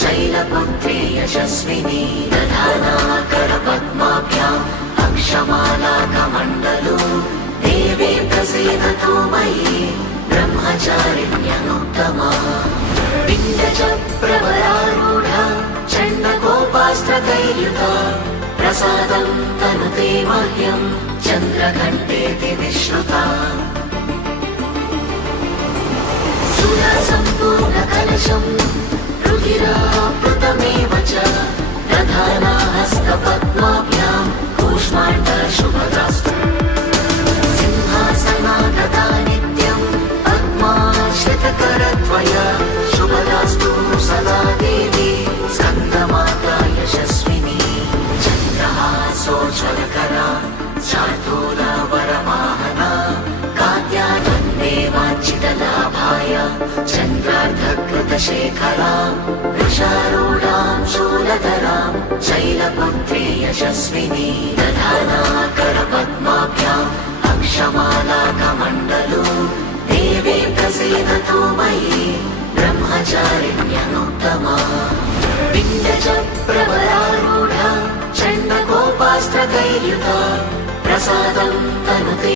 शैलपुत्री यशस्विनी दधाना करपद्माभ्याम् अक्षमालाकमण्डलो देवी प्रसीदतु मयि ब्रह्मचारिण्यनुत्तमा पिण्डचप्रवरारूढा चण्डकोपास्त्रकैर्युता प्रसादं तनुते मह्यं चन्द्रघण्टेति विश्रुता सुरसम्पूर्णकलशं रुधिराप्लुतमेव च दधाना हस्तपद्माभ्यां कूष्माण्डशुभदास्तु सिंहासनागता नित्यं पद्माश्रितकरत्वया शुभदास्तु सदा देवी स्कन्दमाता यशस्विनी चन्द्रहासोज्ज्वलकरा शार्दूलवरवाहना कात्यायन्मे वाञ्छितलाभाय चन्द्रार्धकृतशेखरां वृषारूढां शूलधरां शैलपुत्री यशस्विनी दधाना करपद्माभ्याम् अक्षमालाकमण्डलो देवी प्रसीदतु मयि ब्रह्मचारिण्यनुत्तमा पिण्डचप्रवरारूढा चण्डकोपास्त्रकैर्युता प्रसादं तनुते